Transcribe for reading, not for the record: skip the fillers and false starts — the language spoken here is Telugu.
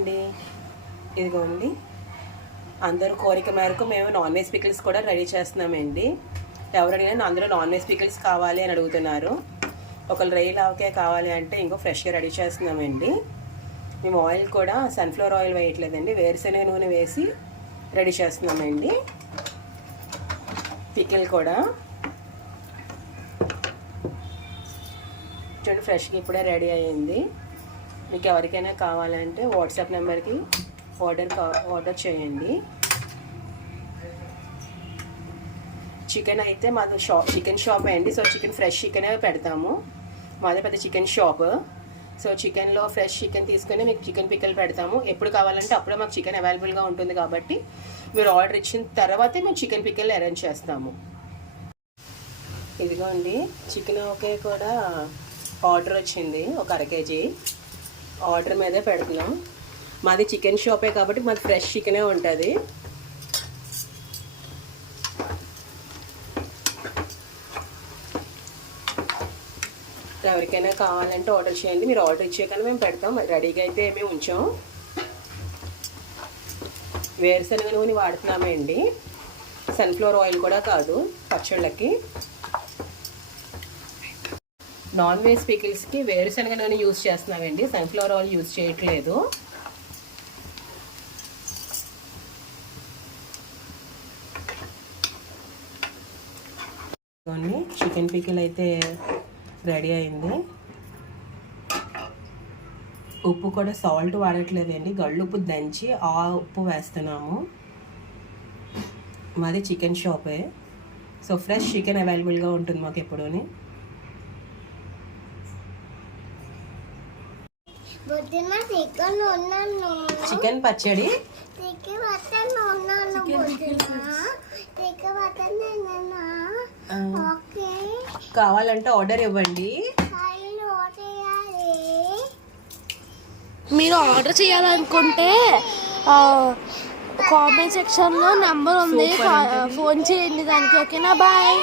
అండి, ఇదిగోండి అందరూ కోరిక మేరకు మేము నాన్ వెజ్ పికిల్స్ కూడా రెడీ చేస్తున్నామండి. ఎవరైనా అందరూ నాన్ వెజ్ పికిల్స్ కావాలి అని అడుగుతున్నారు. ఒకళ్ళు రైలు ఆవకాయ కావాలి అంటే ఇంకో ఫ్రెష్గా రెడీ చేస్తున్నామండి. మేము ఆయిల్ కూడా సన్ఫ్లవర్ ఆయిల్ వేయట్లేదండి, వేరుశనగ నూనె వేసి రెడీ చేస్తున్నామండి. పికిల్ కూడా చూడండి ఫ్రెష్గా ఇప్పుడే రెడీ అయ్యింది. మీకు ఎవరికైనా కావాలంటే వాట్సాప్ నెంబర్కి ఆర్డర్ చేయండి. చికెన్ అయితే మాది చికెన్ షాప్ అండి. సో చికెన్ ఫ్రెష్ చికెనే పెడతాము. మాదే పెద్ద చికెన్ షాప్. సో చికెన్లో ఫ్రెష్ చికెన్ తీసుకొని మీకు చికెన్ పిక్కలు పెడతాము. ఎప్పుడు కావాలంటే అప్పుడే మాకు చికెన్ అవైలబుల్గా ఉంటుంది కాబట్టి మీరు ఆర్డర్ ఇచ్చిన తర్వాతే మేము చికెన్ పిక్కలు అరేంజ్ చేస్తాము. ఇదిగోండి చికెన్ ఒకే కూడా ఆర్డర్ వచ్చింది, ఒక 1/2 kg ఆర్డర్ మీదే పెడుతున్నాం. మాది చికెన్ షాపే కాబట్టి మాది ఫ్రెష్ చికెనే ఉంటుంది. ఎవరికైనా కావాలంటే ఆర్డర్ చేయండి. మీరు ఆర్డర్ ఇచ్చాకనే మేము పెడతాం, రెడీగా అయితే మేము ఉంచాం. వేరుశనగ నూనె వాడుతున్నామండి, సన్ఫ్లవర్ ఆయిల్ కూడా కాదు పచ్చళ్ళకి. నాన్ వెజ్ పికిల్స్కి వేరుశనగ నూనె యూజ్ చేస్తున్నామండి, సన్ఫ్లవర్ ఆయిల్ యూజ్ చేయట్లేదు. చికెన్ పికిల్ అయితే రెడీ అయింది. ఉప్పు కూడా సాల్ట్ వాడట్లేదండి, గళ్ళుప్పు దంచి ఆ ఉప్పు వేస్తున్నాము. మాది చికెన్ షాపే, సో ఫ్రెష్ చికెన్ అవైలబుల్గా ఉంటుంది మాకు ఎప్పుడూని. చికెన్ పచ్చడి కావాలంటే ఆర్డర్ ఇవ్వండి. మీరు ఆర్డర్ చేయాలనుకుంటే కామెంట్ సెక్షన్లో నెంబర్ ఉంది, ఫోన్ చేయండి దానికి. ఓకేనా, బాయ్.